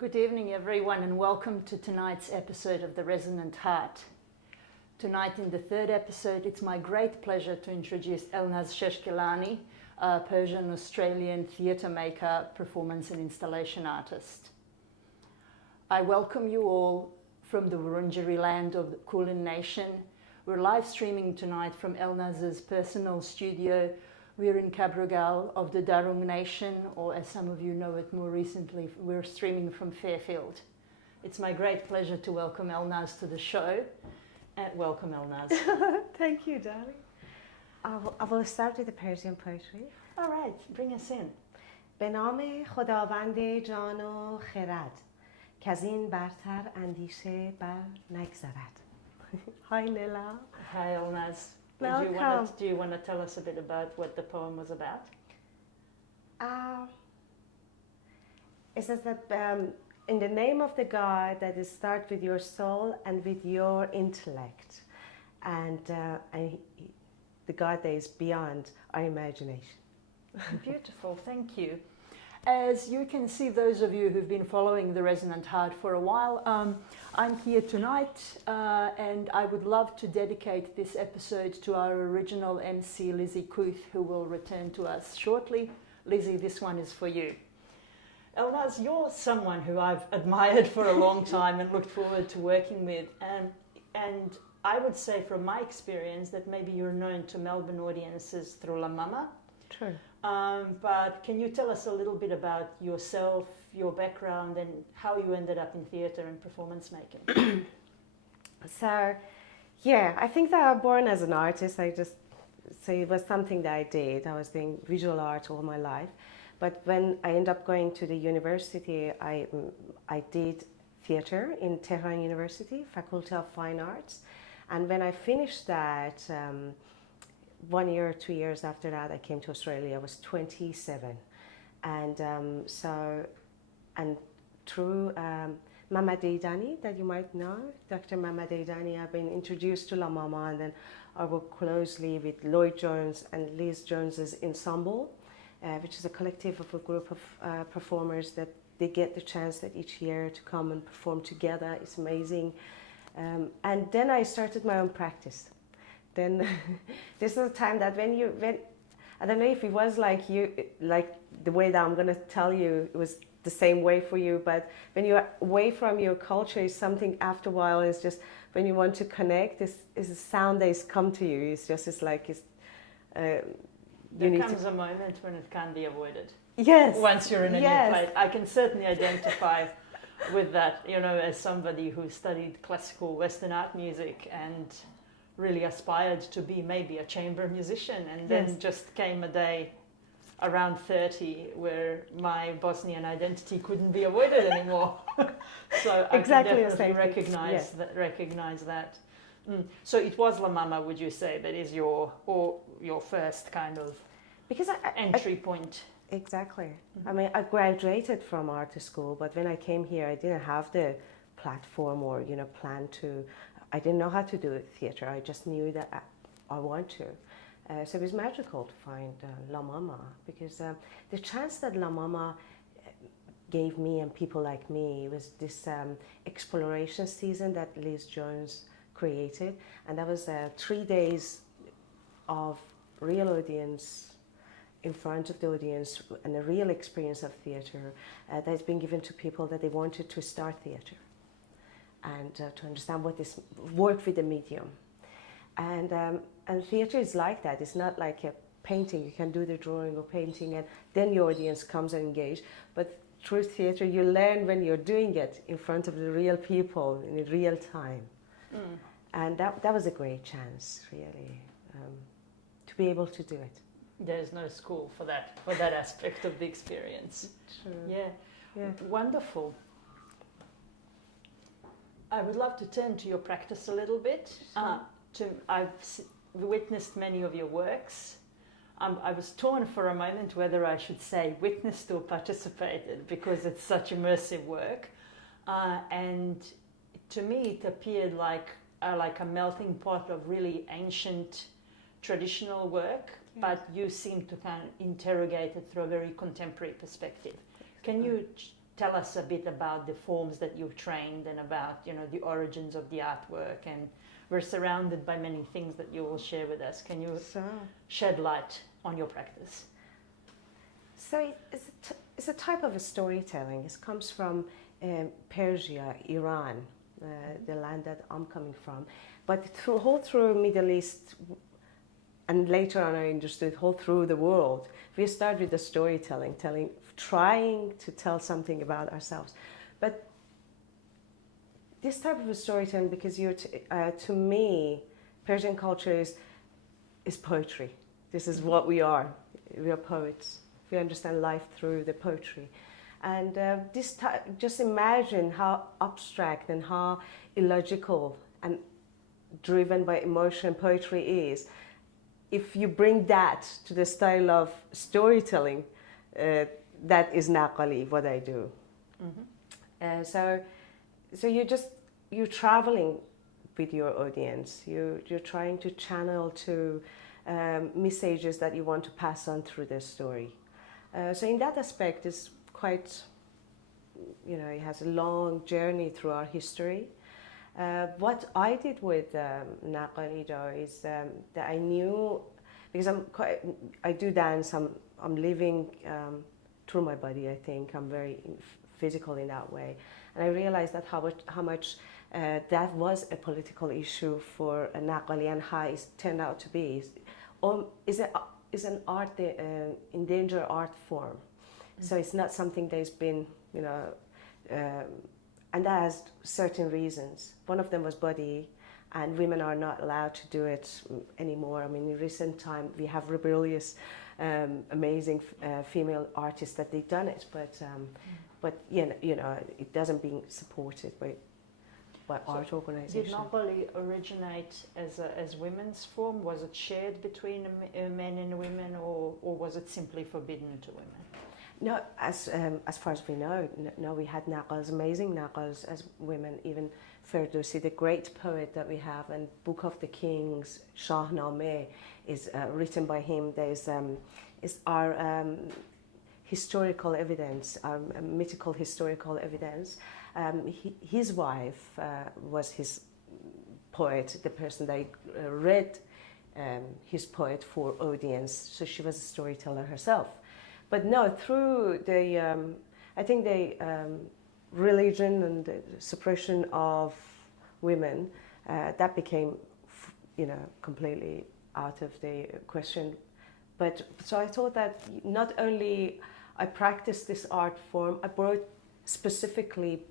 Good evening, everyone, and welcome to tonight's episode of the Resonant Heart. Tonight, in the third episode, it's my great pleasure to introduce Elnaz Sheshgelani, a Persian Australian theatre maker, performance and installation artist. I welcome you all from the Wurundjeri land of the Kulin Nation. We're live streaming tonight from Elnaz's personal studio. We're in Cabrogal of the Darung Nation, or as some of you know it more recently, we're streaming from Fairfield. It's my great pleasure to welcome Elnaz to the show. Welcome, Elnaz. Thank you, darling. I will start with the Persian poetry. All right, bring us in. به نام خداوند جان و خرد که از این برتر اندیشه بر نگذرد. Hi, Nila. Hi, Elnaz. Welcome. Do you want to tell us a bit about what the poem was about? It says that in the name of the God that is start with your soul and with your intellect, and the God that is beyond our imagination. Beautiful, thank you. As you can see, those of you who've been following the Resonant Heart for a while, I'm here tonight and I would love to dedicate this episode to our original MC, Lizzie Kuth, who will return to us shortly. Lizzie, this one is for you. Elnaz, you're someone who I've admired for a long time and looked forward to working with. And I would say from my experience that maybe you're known to Melbourne audiences through La Mama. True. But can you tell us a little bit about yourself, your background, and how you ended up in theatre and performance making? So, yeah, I think that I was born as an artist. So it was something that I did. I was doing visual art all my life. But when I ended up going to the university, I did theatre in Tehran University, Faculty of Fine Arts. And when I finished that, 1 year or 2 years after that, I came to Australia. I was 27. And through Mama Deidani, that you might know, Dr. Mama Deidani, I've been introduced to La Mama, and then I work closely with Lloyd Jones and Liz Jones's ensemble, which is a collective of a group of performers that they get the chance that each year to come and perform together. It's amazing. And then I started my own practice. Then this is a time that when I don't know if it was like the way that I'm going to tell you, it was the same way for you, but when you're away from your culture, is something after a while, it's just when you want to connect, this is a sound that has come to you. There comes a moment when it can't be avoided. Yes. Once you're in a new place. I can certainly identify with that, as somebody who studied classical Western art music and really aspired to be maybe a chamber musician, and then just came a day around 30 where my Bosnian identity couldn't be avoided anymore. So I exactly can definitely recognize that. So it was La Mama, would you say, that is your first kind of entry point? Exactly. Mm-hmm. I mean, I graduated from art school, but when I came here, I didn't have the platform or plan to. I didn't know how to do theatre. I just knew that I want to. So it was magical to find La Mama, because the chance that La Mama gave me and people like me was this exploration season that Liz Jones created. And that was 3 days of real audience in front of the audience and a real experience of theatre that has been given to people that they wanted to start theatre. And to understand what is work with the medium, and theatre is like that. It's not like a painting. You can do the drawing or painting, and then your audience comes and engage. But through theatre, you learn when you're doing it in front of the real people in real time, and that was a great chance, really, to be able to do it. There's no school for that aspect of the experience. True. Yeah. Wonderful. I would love to turn to your practice a little bit. I've witnessed many of your works. I was torn for a moment whether I should say witnessed or participated, because it's such immersive work. And to me, it appeared like a melting pot of really ancient traditional work, but you seem to kind of interrogate it through a very contemporary perspective. Can you tell us a bit about the forms that you've trained and about, the origins of the artwork. And we're surrounded by many things that you will share with us. Can you shed light on your practice? So it's a type of a storytelling. It comes from Persia, Iran, the land that I'm coming from. But through Middle East, and later on I understood all through the world, we start with the storytelling, trying to tell something about ourselves. But this type of a storytelling, because to me, Persian culture is poetry. This is what we are. We are poets. We understand life through the poetry. And just imagine how abstract and how illogical and driven by emotion poetry is. If you bring that to the style of storytelling, that is Naghali, what I do. Mm-hmm. So you're traveling with your audience. You're trying to channel to messages that you want to pass on through the story. So in that aspect, it's quite, it has a long journey through our history. What I did with Naghali though is that I knew, because I do dance, I'm living through my body, I think. I'm very physical in that way. And I realized that how much that was a political issue for Naghali and how it turned out to be. Is an art, endangered art form. Mm-hmm. So it's not something that's been, and that has certain reasons. One of them was body, and women are not allowed to do it anymore. I mean, in recent time, we have rebellious, amazing female artists that they've done it, but it doesn't being supported by art organizations. Did Naghali originate as women's form? Was it shared between men and women, or was it simply forbidden to women? No, as far as we know, no, we had Naghals, amazing Naghals as women. Even Ferdowsi, the great poet that we have, and Book of the Kings, Shahnameh, is written by him. There is our historical evidence, mythical historical evidence. His wife was his poet, the person that read his poet for audience, so she was a storyteller herself. But no, through I think the religion and the suppression of women, that became, completely out of the question. But so I thought that not only I practiced this art form, I brought specifically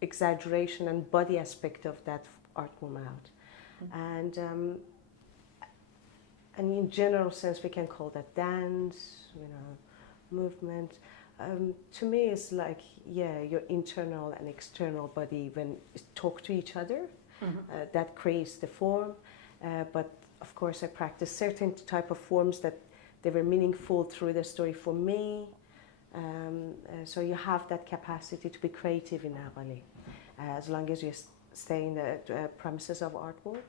exaggeration and body aspect of that art form out. Mm-hmm. And in general sense, we can call that dance, movement. To me, it's like, your internal and external body when it talk to each other, mm-hmm. That creates the form. But of course, I practice certain type of forms that they were meaningful through the story for me. So you have that capacity to be creative in Naghali, as long as you stay in the premises of artwork.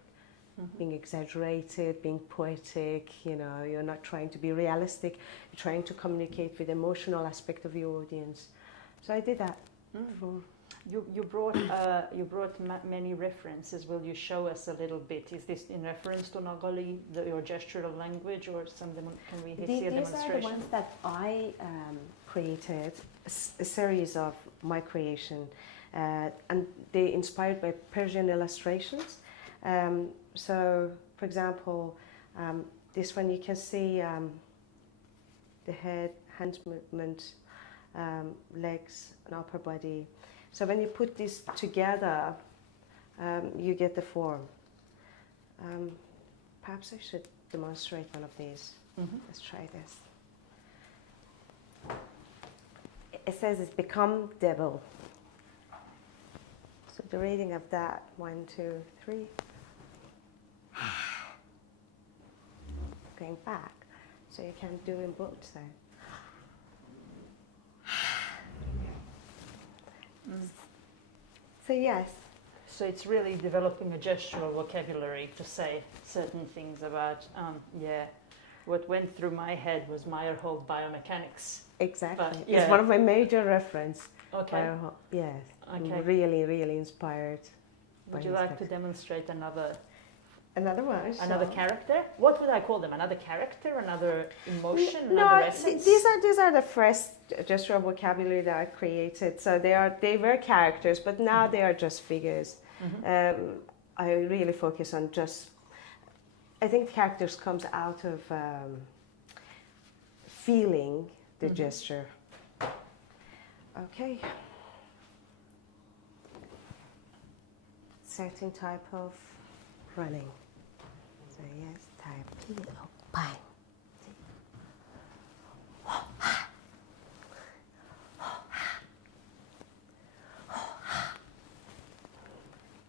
Mm-hmm. Being exaggerated, being poetic, you're not trying to be realistic, you're trying to communicate with the emotional aspect of your audience. So I did that. Mm. You brought many references. Will you show us a little bit? Is this in reference to Naghali, your gestural language, or some can we see a demonstration? These are the ones that I created, a series of my creation, and they inspired by Persian illustrations. So, for example, this one you can see the head, hand movement, legs, and upper body. So when you put this together, you get the form. Perhaps I should demonstrate one of these. Mm-hmm. Let's try this. It says it's become devil. So the reading of that, 1, 2, 3. Going back, so you can do in both sides. So yes. So it's really developing a gestural vocabulary to say certain things about, what went through my head was Meyerhold biomechanics. Exactly. It's one of my major reference. Okay. Yes. Okay. I'm really, really inspired. Would you like to demonstrate another one? Another character? What would I call them? Another character? Another emotion? No, another essence? these are the first gesture vocabulary that I created. So they were characters, but now they are just figures. I really focus on just. I think characters comes out of feeling the gesture. Okay. Certain type of running. So yes, type bang.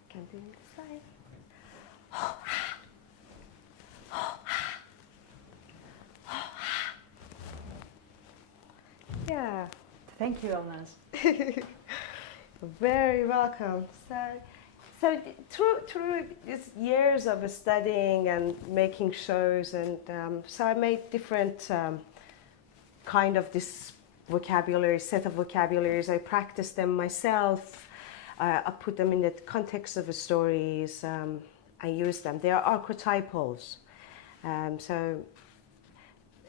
Can do this side. Yeah. Thank you, Elnaz. Very welcome. So through these years of studying and making shows, and so I made different kind of this vocabulary, set of vocabularies. I practiced them myself. I put them in the context of the stories. I use them. They are archetypals. So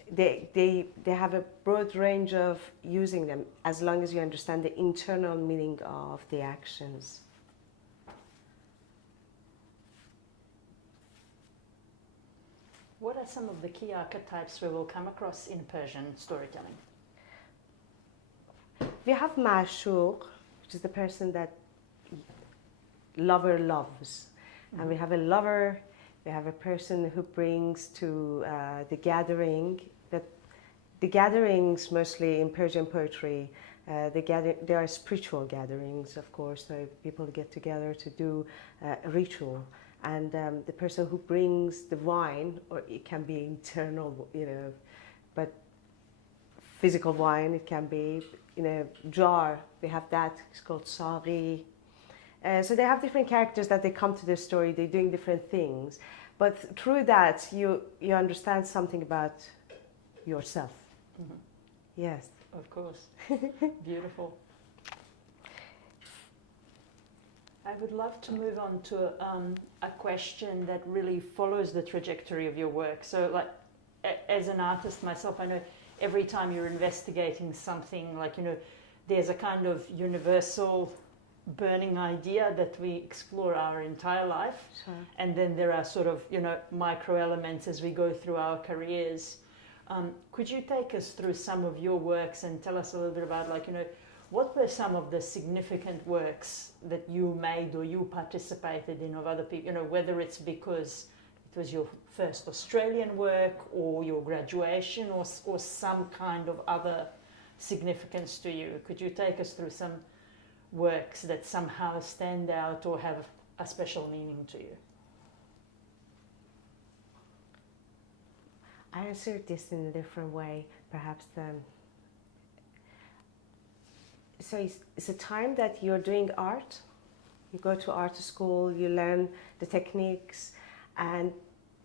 they have a broad range of using them as long as you understand the internal meaning of the actions. What are some of the key archetypes we will come across in Persian storytelling? We have ma'shuq, which is the person that lover loves. And we have a lover, we have a person who brings to the gathering. The gatherings, mostly in Persian poetry, there are spiritual gatherings, of course, so people get together to do a ritual. And the person who brings the wine, or it can be internal, but physical wine, it can be in a jar. We have that, it's called sari. So they have different characters that they come to the story, they're doing different things. But through that, you understand something about yourself. Yes. Of course. Beautiful. I would love to move on to a question that really follows the trajectory of your work. So, like, as an artist myself, I know every time you're investigating something, like, there's a kind of universal burning idea that we explore our entire life. Sure. And then there are sort of, micro elements as we go through our careers. Could you take us through some of your works and tell us a little bit about, what were some of the significant works that you made or you participated in of other people, whether it's because it was your first Australian work or your graduation or some kind of other significance to you? Could you take us through some works that somehow stand out or have a special meaning to you? I answered this in a different way, perhaps. So it's a time that you're doing art. You go to art school, you learn the techniques, and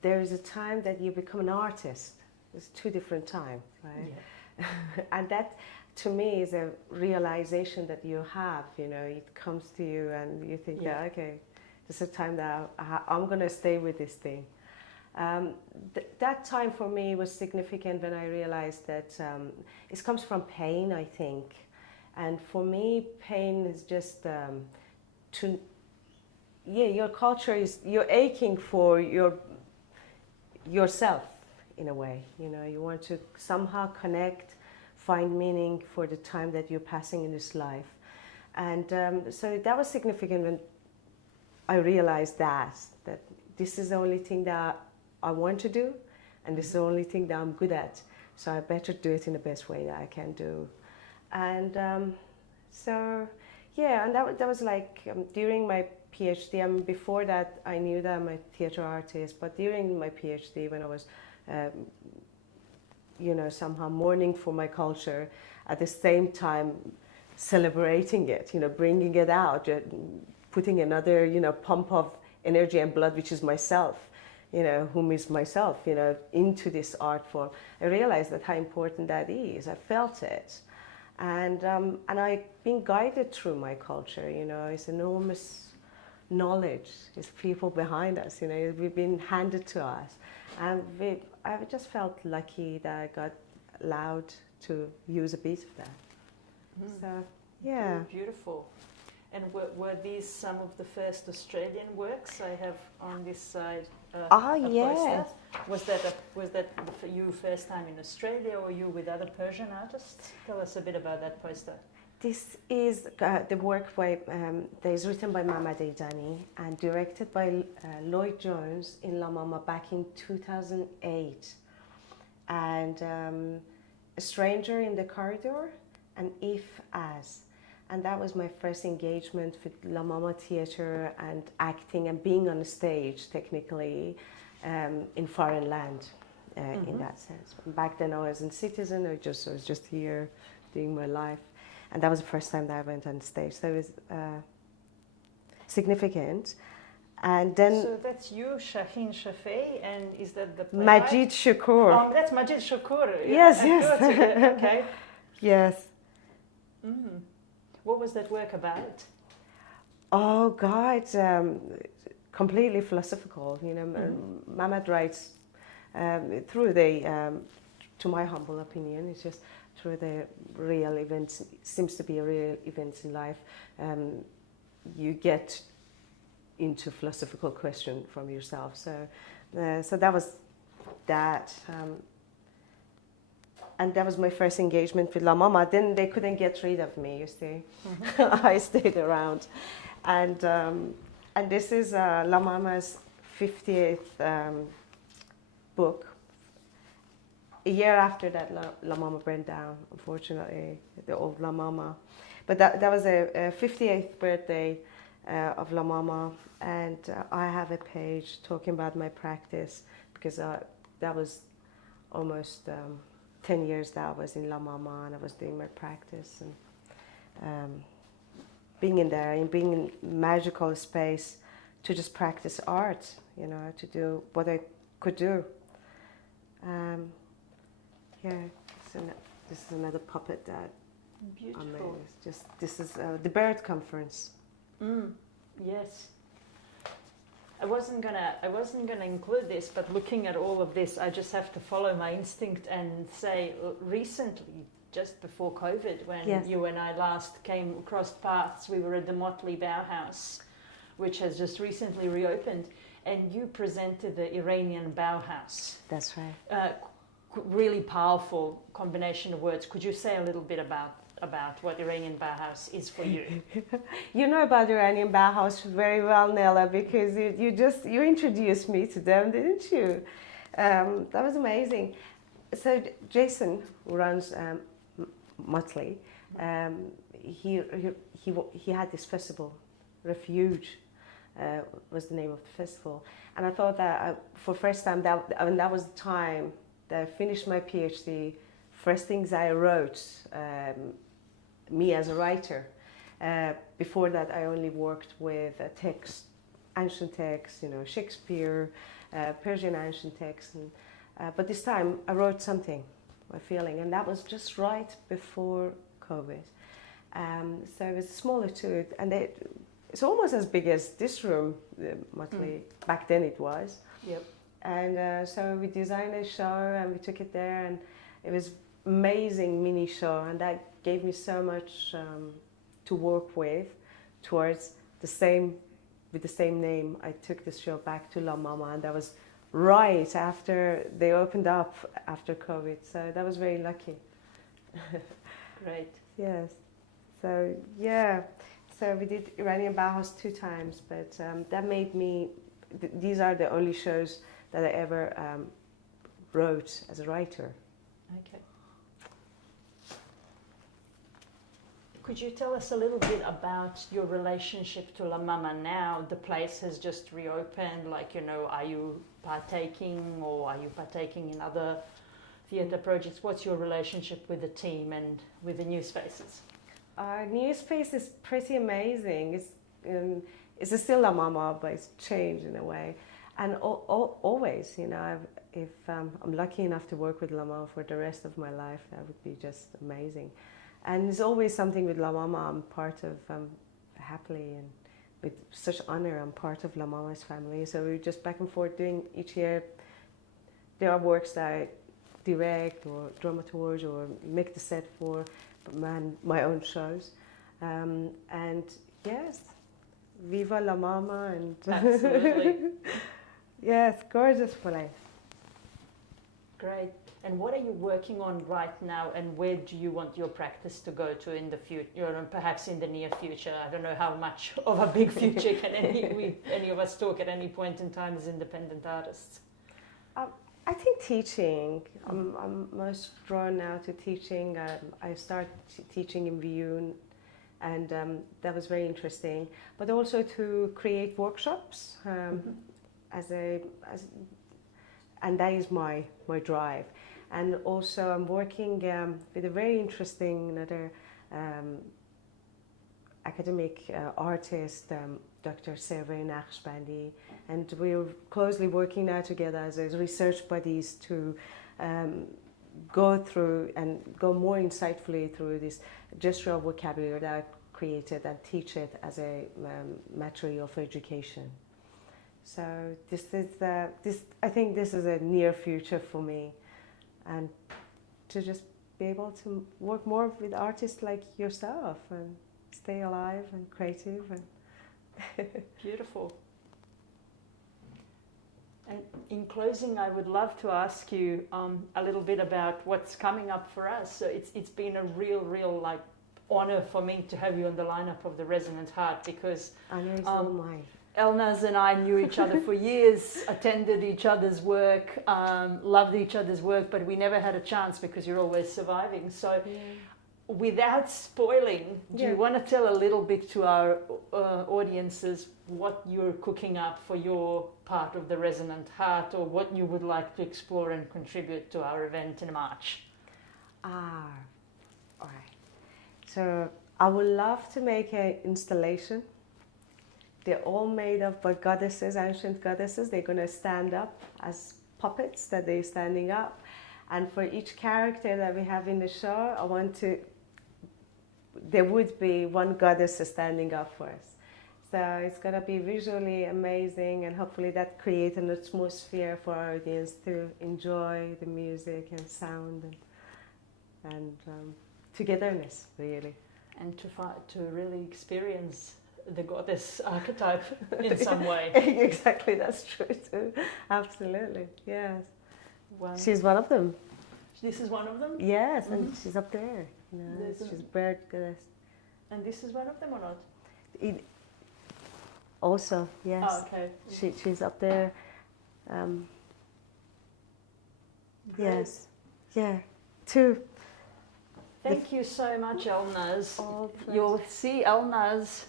there is a time that you become an artist. It's two different times, right? Yeah. And that, to me, is a realization that you have. It comes to you, and you think that, okay, this is a time that I'm going to stay with this thing. That time for me was significant when I realized that it comes from pain, I think. And for me, pain is just your culture is, you're aching for yourself in a way. You want to somehow connect, find meaning for the time that you're passing in this life. And so that was significant when I realized that this is the only thing that I want to do, and this is the only thing that I'm good at. So I better do it in the best way that I can do. And and that was like during my PhD. Before that, I knew that I'm a theater artist, but during my PhD, when I was, somehow mourning for my culture, at the same time celebrating it, bringing it out, putting another, pump of energy and blood, which is myself. Whom is myself, into this art form. I realized that how important that is. I felt it. And I've been guided through my culture. You know, it's enormous knowledge. It's people behind us. You know, we've been handed to us, and I just felt lucky that I got allowed to use a piece of that. So yeah, beautiful. And were these some of the first Australian works I have on this side? Yes. Poster? Was that for you first time in Australia, or you with other Persian artists? Tell us a bit about that poster. This is the work that is written by Mama Deidani and directed by Lloyd Jones in La Mama back in 2008. And A Stranger in the Corridor and If As. And that was my first engagement with La Mama theatre and acting and being on the stage, technically, in foreign land, in that sense. Back then I wasn't citizen, I was just here doing my life. And that was the first time that I went on stage, so it was significant. And then... So that's you, Shaheen Shafei, and is that the Majid Shakur. That's Majid Shakur. Yes, yes. Okay. Yes. What was that work about? Oh God, completely philosophical. You know, Mehmet writes through the, to my humble opinion, it's just through the real events. Seems to be real events in life. You get into philosophical question from yourself. So, so that was that. And that was my first engagement with La Mama. Then they couldn't get rid of me, you see. I stayed around. And this is La Mama's 50th book. A year after that, La Mama burned down, unfortunately, the old La Mama. But that was a 58th birthday of La Mama. And I have a page talking about my practice, because that was almost... 10 years that I was in La Mama and I was doing my practice, and being in there and being in magical space to just practice art, you know, to do what I could do. Yeah, this is another puppet that I made. It's just, this is the bird conference. Yes. I wasn't gonna include this, but looking at all of this, I just have to follow my instinct and say, recently, just before COVID, when you and I last came across paths, we were at the Motley Bauhaus, which has just recently reopened, and you presented the Iranian Bauhaus. That's right. Really powerful combination of words. Could you say a little bit about what Iranian Bauhaus is for you? You know about Iranian Bauhaus very well, Nella, because you introduced me to them, didn't you? That was amazing. So Jason, who runs Motley, he had this festival, Refuge was the name of the festival, and I thought that for first time that was the time that I finished my PhD. First things I wrote. Me as a writer. Before that, I only worked with text, ancient texts, you know, Shakespeare, Persian ancient texts. But this time, I wrote something, a feeling, and that was just right before COVID. So it was smaller too, and it's almost as big as this room, Motley. Back then it was. Yep. And so we designed a show, and we took it there, and it was amazing mini show, and that gave me so much to work with towards the same name. I took this show back to La Mama, and that was right after they opened up after COVID, so that was very lucky. Great. Yes. So yeah, so we did Iranian Bauhaus 2 times, but that made me, these are the only shows that I ever wrote as a writer. Okay. Could you tell us a little bit about your relationship to La Mama now? The place has just reopened, like, you know, are you partaking in other theatre projects? What's your relationship with the team and with the new spaces? Our new space is pretty amazing. It's still La Mama, but it's changed in a way. And always, you know, if I'm lucky enough to work with La Mama for the rest of my life, that would be just amazing. And there's always something with La Mama. I'm part of, happily and with such honor, I'm part of La Mama's family. So we're just back and forth doing each year. There are works that I direct or dramaturge or make the set for my own shows. And yes, Viva La Mama. And Absolutely. yes, gorgeous place. Great. And what are you working on right now, and where do you want your practice to go to in the future, or perhaps in the near future? I don't know how much of a big future can any of us talk at any point in time as independent artists. I think teaching. I'm most drawn now to teaching. I started teaching in Viyun, and that was very interesting. But also to create workshops and that is my drive. And also I'm working with a very interesting another academic artist, Dr. Server Naqshbandi, and we're closely working now together as research buddies to go through and go more insightfully through this gestural vocabulary that I've created and teach it as a material for education. So I think this is a near future for me, and to just be able to work more with artists like yourself and stay alive and creative. And Beautiful. And in closing, I would love to ask you a little bit about what's coming up for us. So it's been a real like honor for me to have you on the lineup of the Resonant Heart, because honor is all mine. Elnaz and I knew each other for years, attended each other's work, loved each other's work, but we never had a chance because you're always surviving. So without spoiling, do you want to tell a little bit to our audiences what you're cooking up for your part of the Resonant Heart, or what you would like to explore and contribute to our event in March? All right. So I would love to make an installation. They're all made of goddesses, ancient goddesses. They're going to stand up as puppets, that they're standing up. And for each character that we have in the show, there would be one goddess standing up for us. So it's going to be visually amazing, and hopefully that creates an atmosphere for our audience to enjoy the music and sound and togetherness, really. And to really experience the goddess archetype in some way. Exactly, that's true too. Absolutely, yes. Well, she's one of them. This is one of them? Yes, and she's up there. She's a bird goddess. And this is one of them or not? Also, yes. Oh, okay. She's up there. Yes. Yeah. Two. Thank you so much, Elnaz. Oh, you'll see Elnaz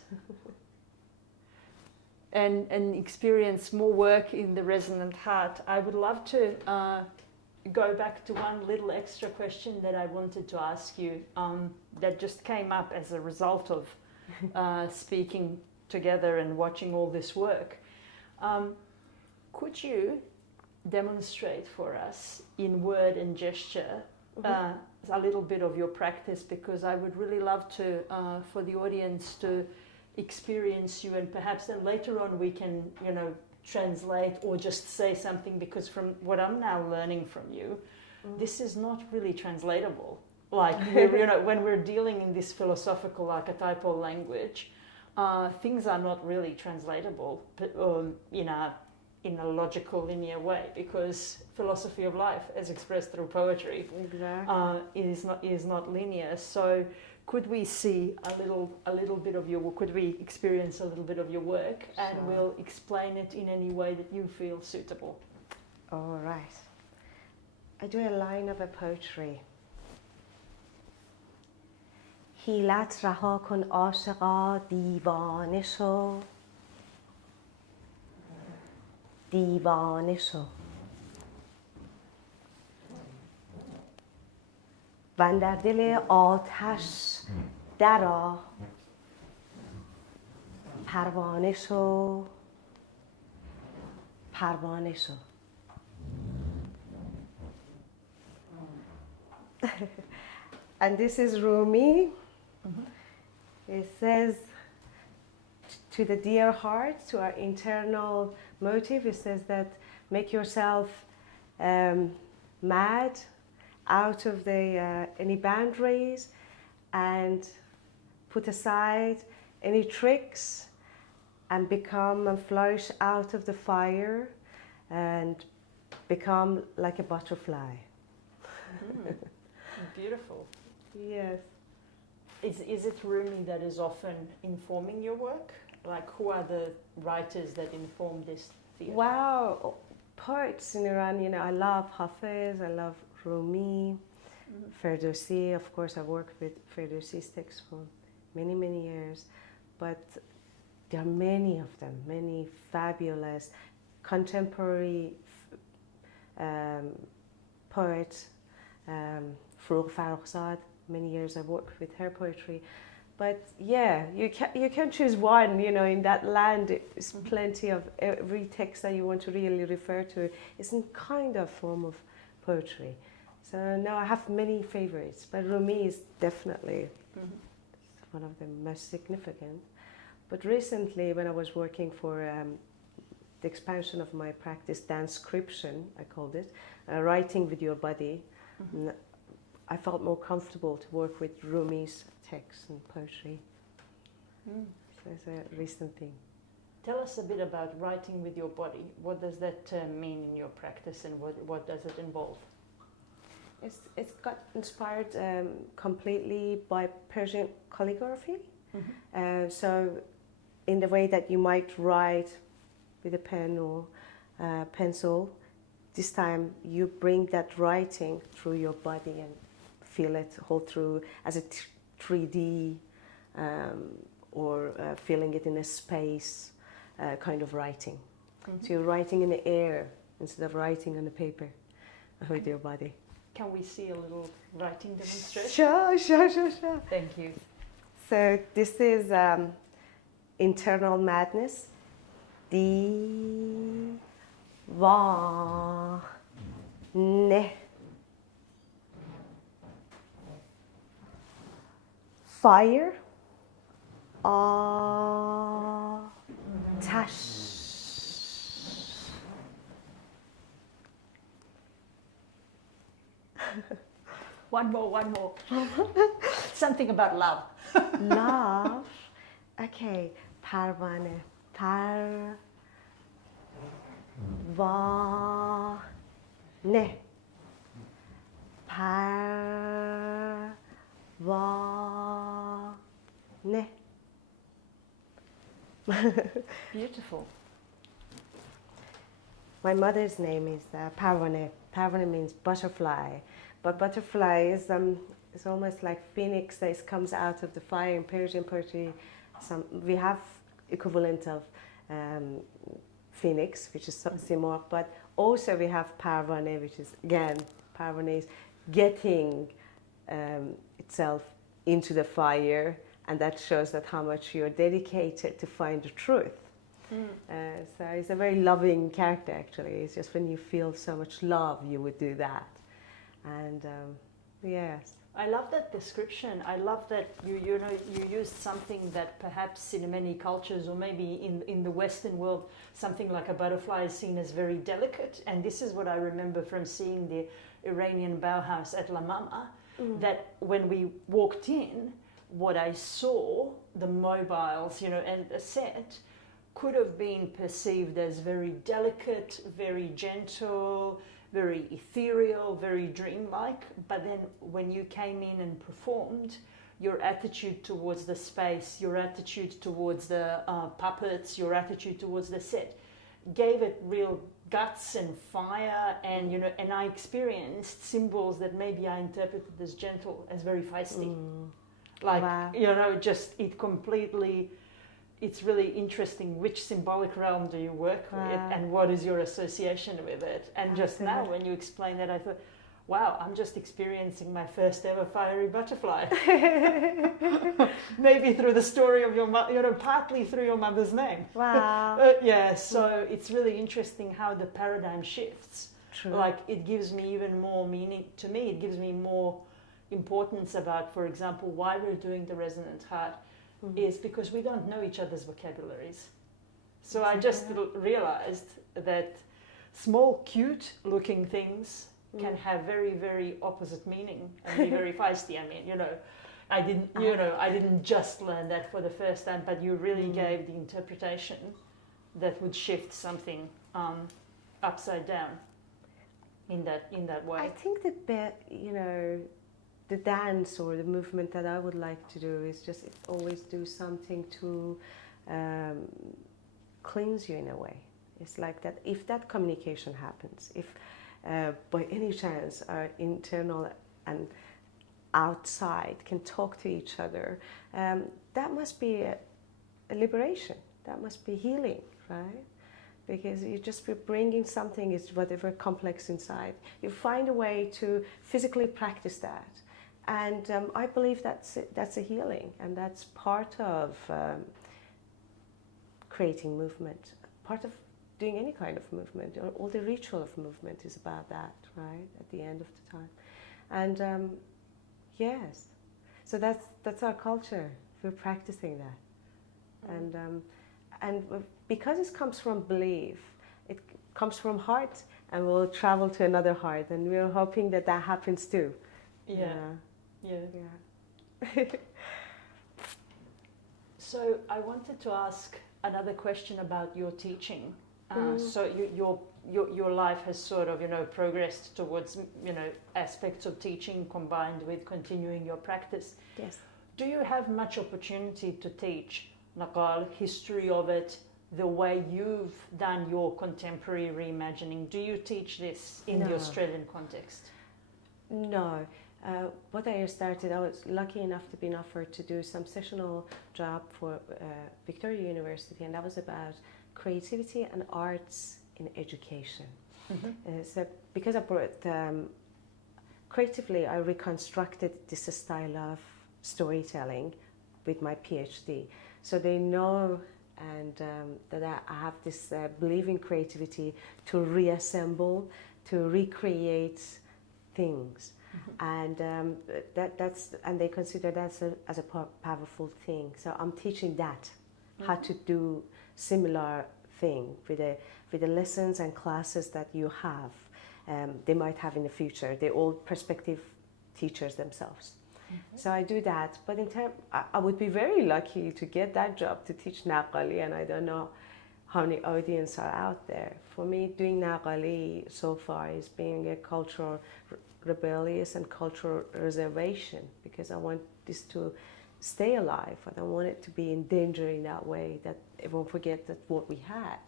and experience more work in the Resonant Heart. I would love to go back to one little extra question that I wanted to ask you that just came up as a result of speaking together and watching all this work. Could you demonstrate for us in word and gesture a little bit of your practice, because I would really love to for the audience to experience you, and perhaps then later on we can translate or just say something, because from what I'm now learning from you, this is not really translatable. Like when we're dealing in this philosophical archetypal language, things are not really translatable in a logical, linear way, because philosophy of life, as expressed through poetry, is not linear. So, could we see a little bit of your work? Could we experience a little bit of your work, and we'll explain it in any way that you feel suitable? All right. I do a line of a poetry. حیلت رها کن عاشقا دیوانه شو دیوانه شو واندر دل آتش درآ پروانه شو پروانه شو. And this is Rumi. It says, to the dear heart, to our internal motive, it says that make yourself mad, out of the any boundaries, and put aside any tricks, and become and flourish out of the fire, and become like a butterfly. Beautiful. Yes. Is it Rumi that is often informing your work? Like, who are the writers that inform this theatre? Wow, poets in Iran, you know, I love Hafiz, I love Rumi, Ferdowsi. Of course, I've worked with Ferdowsi's texts for many, many years, but there are many of them, many fabulous contemporary poets. Forough Farrokhzad, many years I've worked with her poetry. But yeah, you can choose one, you know, in that land there's plenty of every text that you want to really refer to is some kind of form of poetry. So no, I have many favorites, but Rumi is definitely one of the most significant. But recently, when I was working for the expansion of my practice, dancescription, I called it, writing with your body, I felt more comfortable to work with Rumi's texts and poetry. So it's a recent thing. Tell us a bit about writing with your body. What does that mean in your practice, and what does it involve? It's got inspired completely by Persian calligraphy. So in the way that you might write with a pen or pencil, this time you bring that writing through your body and feel it whole through as a 3D or feeling it in a space kind of writing. So you're writing in the air instead of writing on the paper with your body. Can we see a little writing demonstration? Sure. Thank you. So this is internal madness. Di va ne. Fire. Tash. One more. Something about love. Love. Okay. Parvane. Par. Va. Ne. Par. Va. Ne. Beautiful. My mother's name is Parvane. Parvane means butterfly, but butterfly is almost like phoenix that comes out of the fire. In Persian poetry, we have equivalent of phoenix, which is simor, but also we have Parvane, which is again Parvane is getting itself into the fire, and that shows that how much you're dedicated to find the truth. So it's a very loving character, actually. It's just when you feel so much love, you would do that. And yes. I love that description. I love that you used something that perhaps in many cultures, or maybe in the Western world, something like a butterfly is seen as very delicate. And this is what I remember from seeing the Iranian Bauhaus at La Mama, that when we walked in, what I saw, the mobiles, and the set, could have been perceived as very delicate, very gentle, very ethereal, very dreamlike. But then when you came in and performed, your attitude towards the space, your attitude towards the puppets, your attitude towards the set gave it real guts and fire, and and I experienced symbols that maybe I interpreted as gentle, as very feisty. Like, wow. Just it completely. It's really interesting which symbolic realm do you work with, and what is your association with it. And just now when you explained that, I thought, wow, I'm just experiencing my first ever fiery butterfly. Maybe through the story of your mother, partly through your mother's name. Wow. So it's really interesting how the paradigm shifts. True. Like, it gives me even more meaning to me. It gives me more, importance about, for example, why we're doing the Resonant Heart is because we don't know each other's vocabularies. So I just realized that small, cute-looking things can have very, very opposite meaning and be very feisty. I mean, I didn't just learn that for the first time, but you really gave the interpretation that would shift something upside down in that way. I think the dance or the movement that I would like to do is just always do something to cleanse you in a way. It's like that. If that communication happens, if by any chance our internal and outside can talk to each other, that must be a liberation. That must be healing, right? Because you just be bringing something, is whatever complex inside. You find a way to physically practice that, and I believe that's a healing, and that's part of creating movement. Part of doing any kind of movement, or all the ritual of movement is about that, right? At the end of the time, and yes, so that's our culture. We're practicing that, and because it comes from belief, it comes from heart, and we'll travel to another heart, and we're hoping that happens too. Yeah. So I wanted to ask another question about your teaching. So your life has sort of progressed towards aspects of teaching combined with continuing your practice. Yes. Do you have much opportunity to teach Naghal, history of it, the way you've done your contemporary reimagining? Do you teach this in the Australian context? No. What I started, I was lucky enough to be offered to do some sessional job for Victoria University, and that was about creativity and arts in education. So because I brought creatively, I reconstructed this style of storytelling with my PhD. So they know and that I have this belief in creativity to reassemble, to recreate things. And and they consider that as a powerful thing. So I'm teaching that, how to do similar thing with the lessons and classes that you have. They might have in the future. They're all prospective teachers themselves. So I do that. But I would be very lucky to get that job to teach Naghali, and I don't know how many audience are out there. For me, doing Naghali so far is being a cultural rebellious and cultural reservation, because I want this to stay alive. I don't want it to be in danger in that way, that everyone forget that what we had.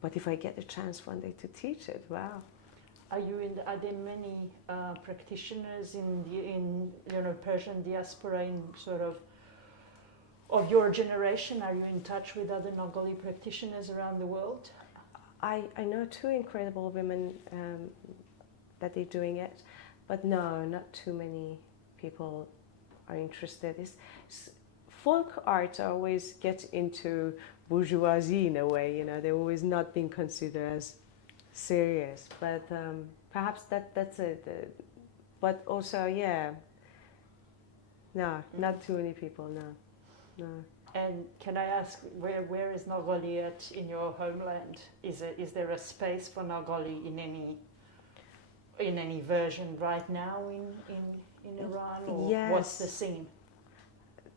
But if I get the chance one day to teach it, wow. Are there many practitioners in Persian diaspora in sort of your generation? Are you in touch with other Naghali practitioners around the world? I know two incredible women that they're doing it, but no, not too many people are interested. Folk art always gets into bourgeoisie in a way, they're always not being considered as serious, but perhaps that's it. But also, no, not too many people, no. And can I ask, where is Naghali at in your homeland? Is there a space for Naghali in any version right now in Iran, or yes. What's the scene?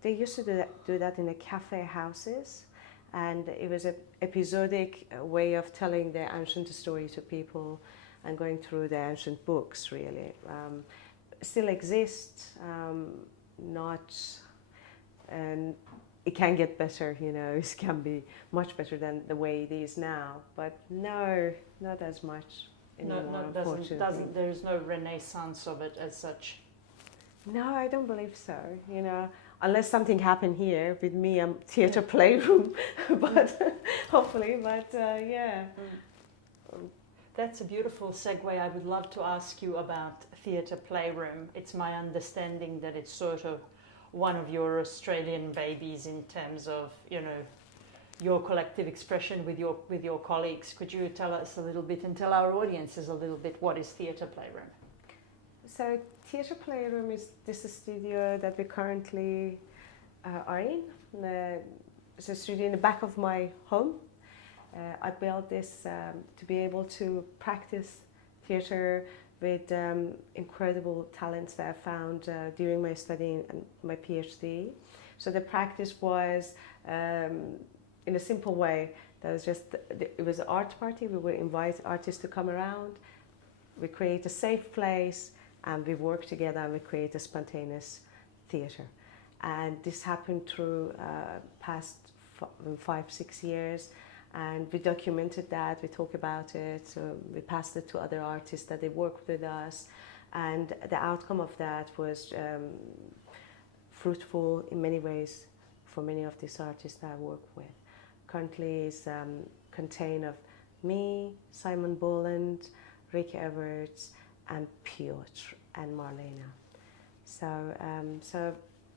They used to do that in the cafe houses, and it was an episodic way of telling the ancient story to people and going through the ancient books, really. Still exists, and it can get better, it can be much better than the way it is now, but no, not as much anymore, unfortunately. There is no renaissance of it as such? No, I don't believe so, unless something happened here with me, theatre playroom, but hopefully, but yeah. That's a beautiful segue. I would love to ask you about theatre playroom. It's my understanding that it's sort of one of your Australian babies in terms of, your collective expression with your colleagues. Could you tell us a little bit and tell our audiences a little bit what is theatre playroom? So Theatre Playroom is this studio that we currently are in. It's a studio in the back of my home. I built this to be able to practice theatre with incredible talents that I found during my study and my PhD. So the practice was in a simple way. That was just, it was an art party. We would invite artists to come around. We create a safe place and we work together and we create a spontaneous theatre. And this happened through past 5-6 years. And we documented that, we talk about it, we passed it to other artists that they worked with us. And the outcome of that was fruitful in many ways for many of these artists that I work with. Currently is contained of me, Simon Boland, Rick Everts, and Piotr and Marlena.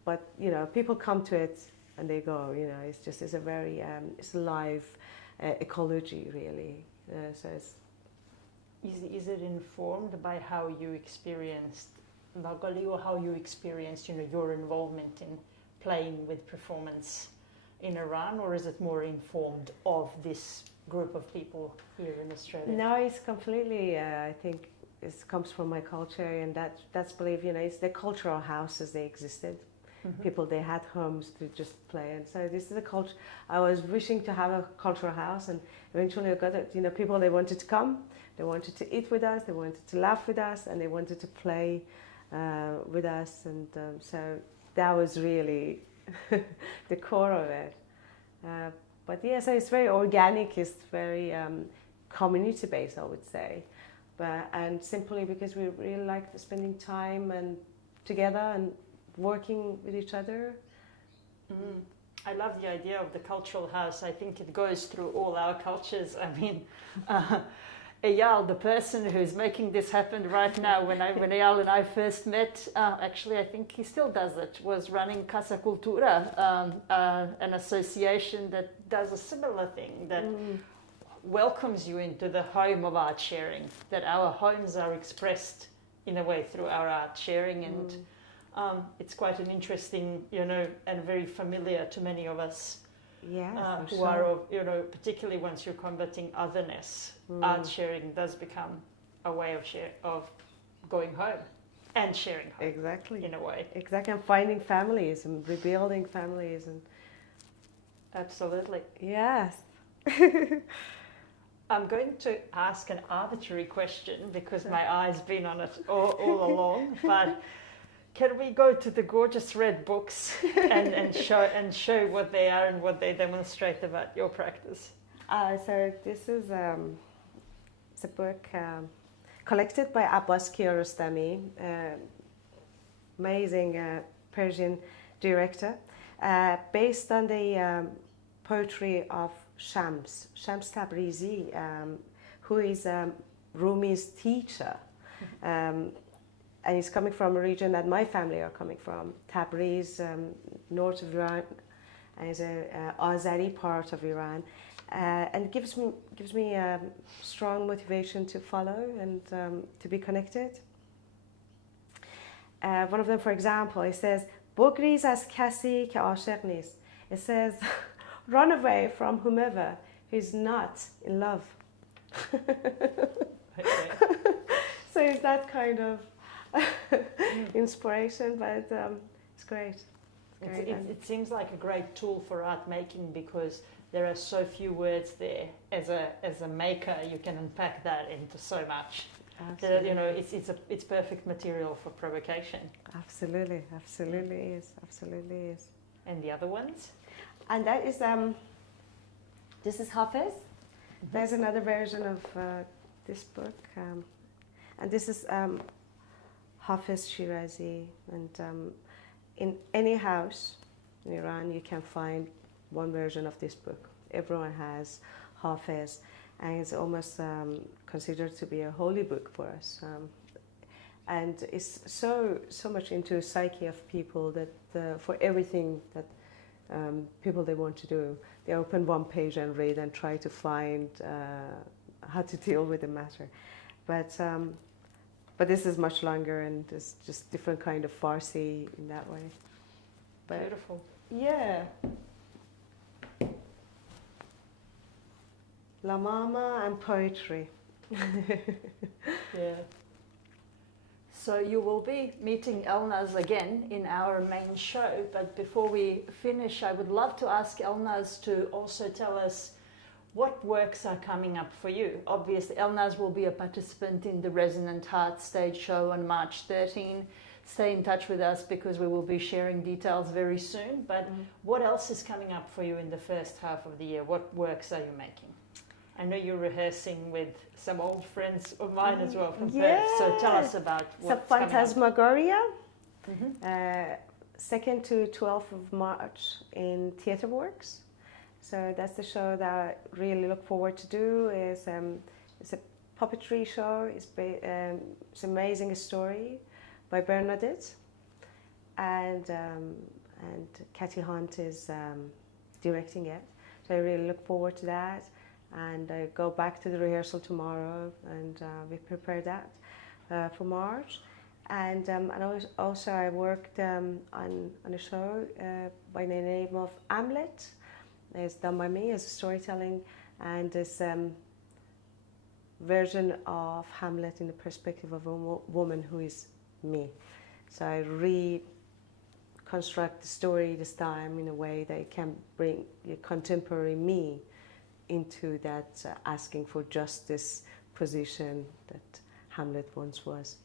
But you know, people come to it and they go. You know, it's a very it's a live ecology really. So it's. Is it informed by how you experienced Naghali or how you experienced, you know, your involvement in playing with performance in Iran, or is it more informed of this group of people here in Australia? No, it's completely. I think it comes from my culture, and that's believe. You know, it's the cultural houses they existed. Mm-hmm. People they had homes to just play, and so this is a culture. I was wishing to have a cultural house, and eventually I got it. You know, people they wanted to come, they wanted to eat with us, they wanted to laugh with us, and they wanted to play with us, and so that was really the core of it. But yeah, so it's very organic. It's very community based, I would say, and simply because we really like spending time and together and working with each other. Mm. I love the idea of the cultural house. I think it goes through all our cultures. I mean, Eyal, the person who's making this happen right now, when Eyal and I first met, actually I think he still does it, was running Casa Cultura, an association that does a similar thing, that welcomes you into the home of art sharing, that our homes are expressed in a way through our art sharing, and it's quite an interesting, you know, and very familiar to many of us. Yeah, who are, you know, particularly once you're combating otherness, art sharing does become a way of going home and sharing home. Exactly. In a way. Exactly, and finding families and rebuilding families and. Absolutely. Yes. I'm going to ask an arbitrary question because my eye's been on it all along, but. Can we go to the gorgeous red books and show what they are and what they demonstrate about your practice? So this is it's a book collected by Abbas Kiarostami, amazing Persian director, based on the poetry of Shams Tabrizi, who is Rumi's teacher. And he's coming from a region that my family are coming from, Tabriz, north of Iran, and it's an Azeri part of Iran, and it gives me strong motivation to follow and to be connected. One of them, for example, it says, "Bogriz az kasi ke ashaq nist." It says, "Run away from whomever who is not in love." Okay. So it's that kind of inspiration, but it's great. It seems like a great tool for art making because there are so few words there. As a maker, you can unpack that into so much. That, you know, it's perfect material for provocation. Absolutely is. And the other ones? And that is this is Hafiz. There's another version of this book, and this is. Hafiz Shirazi, and in any house in Iran you can find one version of this book. Everyone has Hafiz, and it's almost considered to be a holy book for us. And it's so much into the psyche of people that for everything that people they want to do, they open one page and read and try to find how to deal with the matter. But but this is much longer and it's just different kind of Farsi in that way. But Beautiful. yeah. La Mama and poetry. Yeah. So you will be meeting Elnaz again in our main show, but before we finish, I would love to ask Elnaz to also tell us what works are coming up for you. Obviously, Elnaz will be a participant in the Resonant Heart stage show on March 13. Stay in touch with us because we will be sharing details very soon. But what else is coming up for you in the first half of the year? What works are you making? I know you're rehearsing with some old friends of mine as well from Perth. So tell us about what's coming up. Phantasmagoria, 2nd to 12th of March in Theatre Works. So that's the show that I really look forward to do. It's a puppetry show. It's an amazing story by Bernadette, and Cathy Hunt is directing it. So I really look forward to that. And I go back to the rehearsal tomorrow, and we prepare that for March. And also I worked on a show by the name of Hamlet. It's done by me as a storytelling, and this version of Hamlet in the perspective of a woman who is me. So I reconstruct the story this time in a way that it can bring a contemporary me into that asking for justice position that Hamlet once was.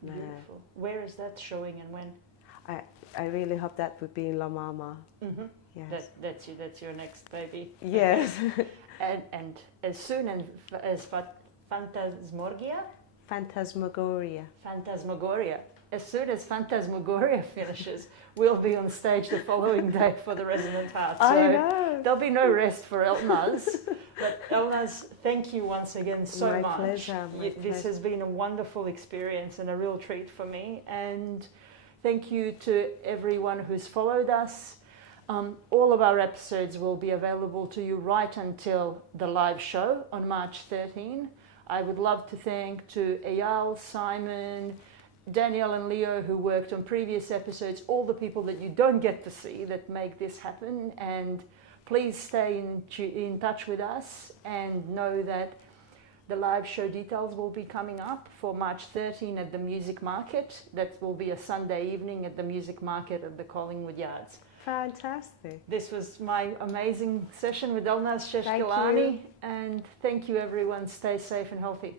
Beautiful. Where is that showing and when? I really hope that would be in La Mama. Mm-hmm. Yes. That's your next baby. Yes. and as soon as Phantasmagoria? Phantasmagoria. As soon as Phantasmagoria finishes, we'll be on stage the following day for the Resonant Heart. So I know. There'll be no rest for Elnaz. But Elnaz, thank you once again so much. My pleasure. This has been a wonderful experience and a real treat for me. And thank you to everyone who's followed us. All of our episodes will be available to you right until the live show on March 13. I would love to thank to Eyal, Simon, Danielle and Leo who worked on previous episodes, all the people that you don't get to see that make this happen. And please stay in touch with us and know that the live show details will be coming up for March 13 at the Music Market. That will be a Sunday evening at the Music Market at the Collingwood Yards. Fantastic. This was my amazing session with Elnaz Sheshgelani. And thank you everyone. Stay safe and healthy.